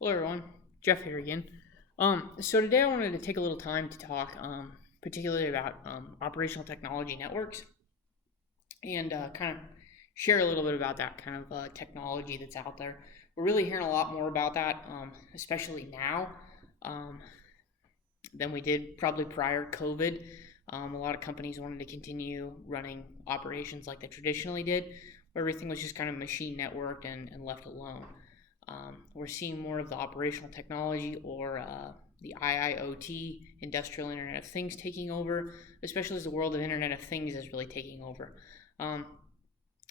Hello everyone, Jeff here again. So today I wanted to take a little time to talk, particularly about operational technology networks, and kind of share a little bit about that kind of technology that's out there. We're really hearing a lot more about that, especially now, um, than we did probably prior COVID. A lot of companies wanted to continue running operations like they traditionally did, where everything was just kind of machine networked and left alone. We're seeing more of the operational technology or the IIoT, Industrial Internet of Things, taking over, especially as the world of Internet of Things is really taking over. Um,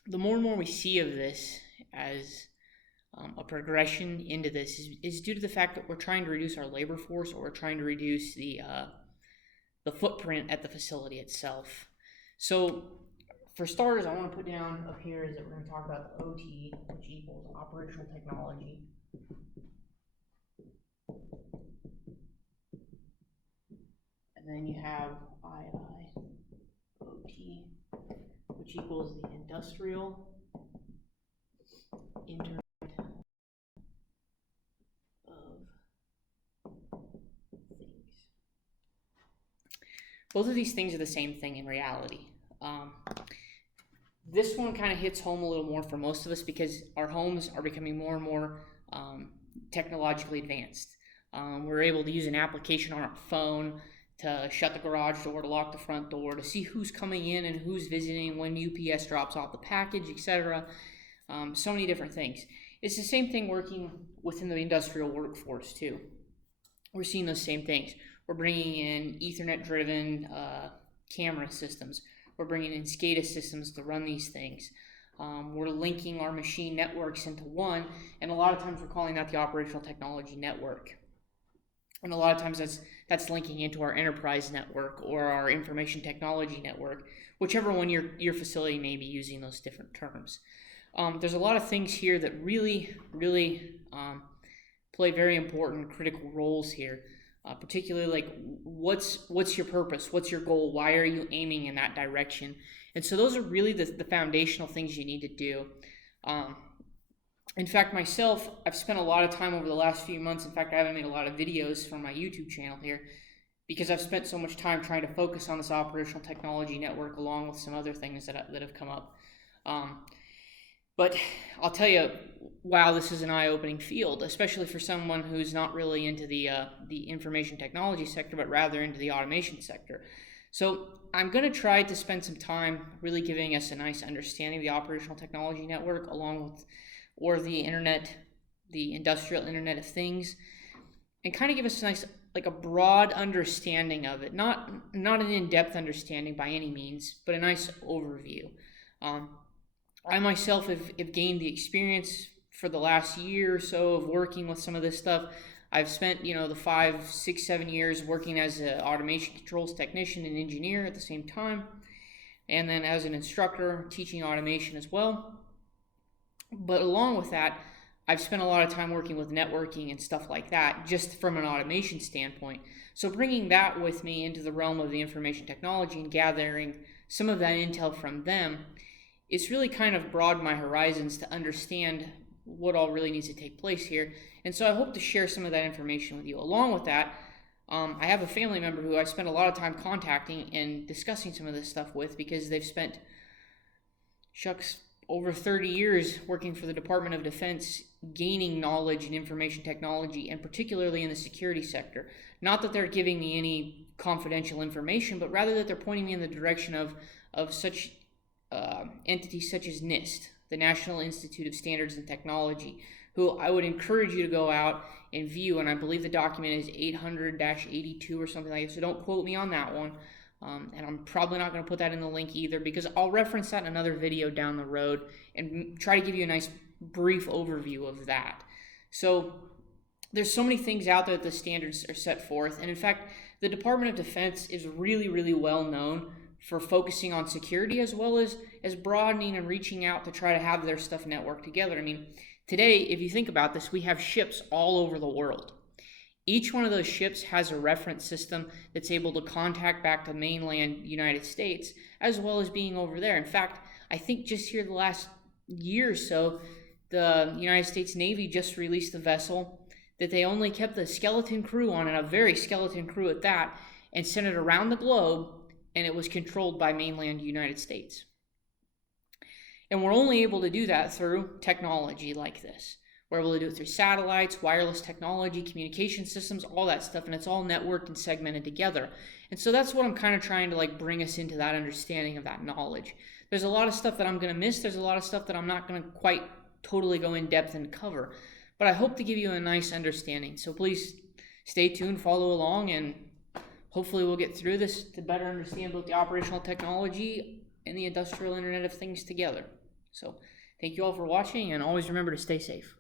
the more and more we see of this as a progression into this is due to the fact that we're trying to reduce our labor force, or we're trying to reduce the footprint at the facility itself. So, for starters, I want to put down up here is that we're going to talk about the OT, which equals operational technology. And then you have IIoT, which equals the industrial internet of things. Both of these things are the same thing in reality. Um, this one kind of hits home a little more for most of us because our homes are becoming more and more technologically advanced. We're able to use an application on our phone to shut the garage door, to lock the front door, to see who's coming in and who's visiting, when UPS drops off the package, etc. So many different things. It's the same thing working within the industrial workforce too. We're seeing those same things. We're bringing in Ethernet-driven camera systems. We're bringing in SCADA systems to run these things. We're linking our machine networks into one, and a lot of times we're calling that the operational technology network. And a lot of times that's linking into our enterprise network or our information technology network, whichever one your facility may be using those different terms. There's a lot of things here that really play very important critical roles here. Particularly like what's your purpose, what's your goal, why are you aiming in that direction, and so those are really the foundational things you need to do. Um, in fact, myself, I've spent a lot of time over the last few months. In fact, I haven't made a lot of videos for my YouTube channel here because I've spent so much time trying to focus on this operational technology network along with some other things that have come up. Um, but I'll tell you, wow, this is an eye-opening field, especially for someone who's not really into the information technology sector, but rather into the automation sector. So I'm going to try to spend some time really giving us a nice understanding of the operational technology network, along with, or the internet, the industrial Internet of Things, and kind of give us a nice, like a broad understanding of it. Not an in-depth understanding by any means, but a nice overview. Um, I myself have gained the experience for the last year or so of working with some of this stuff. I've spent, the 5, 6, 7 years working as an automation controls technician and engineer at the same time, and then as an instructor teaching automation as well. But along with that, I've spent a lot of time working with networking and stuff like that, just from an automation standpoint. So bringing that with me into the realm of the information technology and gathering some of that intel from them, it's really kind of broadened my horizons to understand what all really needs to take place here. And so I hope to share some of that information with you. Along with that, I have a family member who I spent a lot of time contacting and discussing some of this stuff with because they've spent, shucks, over 30 years working for the Department of Defense, gaining knowledge in information technology, and particularly in the security sector. Not that they're giving me any confidential information, but rather that they're pointing me in the direction of such entities such as NIST, the National Institute of Standards and Technology, who I would encourage you to go out and view. And I believe the document is 800-82 or something like that, so don't quote me on that one. And I'm probably not going to put that in the link either because I'll reference that in another video down the road and try to give you a nice brief overview of that. So there's so many things out there that the standards are set forth. And in fact, the Department of Defense is really well known for focusing on security as well as broadening and reaching out to try to have their stuff networked together. I mean, today, if you think about this, we have ships all over the world. Each one of those ships has a reference system that's able to contact back to mainland United States, as well as being over there. In fact, I think just here the last year or so, the United States Navy just released a vessel that they only kept the skeleton crew on, and a very skeleton crew at that, and sent it around the globe, and it was controlled by mainland United States. And we're only able to do that through technology like this. We're able to do it through satellites, wireless technology, communication systems, all that stuff, and it's all networked and segmented together. And so that's what I'm kind of trying to like bring us into, that understanding of that knowledge. There's a lot of stuff that I'm going to miss. There's a lot of stuff that I'm not going to quite totally go in depth and cover. But I hope to give you a nice understanding. So please stay tuned, follow along, and hopefully we'll get through this to better understand both the operational technology and the industrial Internet of Things together. So thank you all for watching, and always remember to stay safe.